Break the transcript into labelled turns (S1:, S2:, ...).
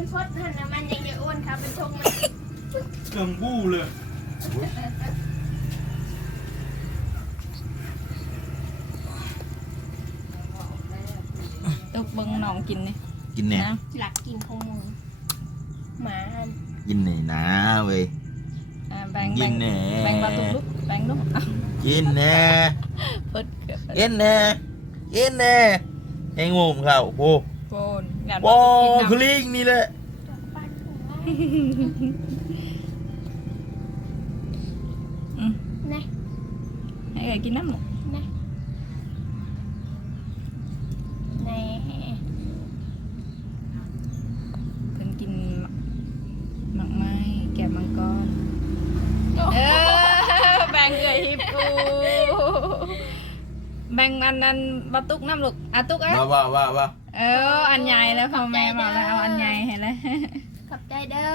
S1: มันคดหันนะมันยังจะอ้วนครับเป็นชงมัน
S2: เกืองบู้เลย
S3: ตกเบิงน้องกินนี่
S4: กินเนี่ยน
S3: ะ
S1: หลักกินของมึงหมาอัน
S4: กินเนี่ยนะเว้ย
S3: อ่าแบ่งกิแบ่นงแหน่ แบ่งมาตุกลุกแบ่งลูกอ่ะ
S4: กินแน่
S3: เพิ่นเกิดกิ
S4: นแน่กินแน่ให้งมเขาโอ้
S3: โกนงานโอ้ปลาตุกคือกินน้
S4: ลิงนี่แหละ
S1: ปัดหัวำ
S3: อืม
S1: นะใ
S3: ห้เอ๋ยกินน้ำหมด
S1: นะใน
S3: เพิ่นกินหมักไม้แกะมังกร
S1: เออแบ่งเอ๋ยฮิปปู
S3: แบ่งอันนั้นปลาตุกน้ำลูกอะตุกอะว่
S4: าว่าว่าว่า
S3: เอออันใหญ่แล้วพ่อแม่บอกแล้วเอาอันใหญ่ให้เลย
S1: ขอบใจเด้อ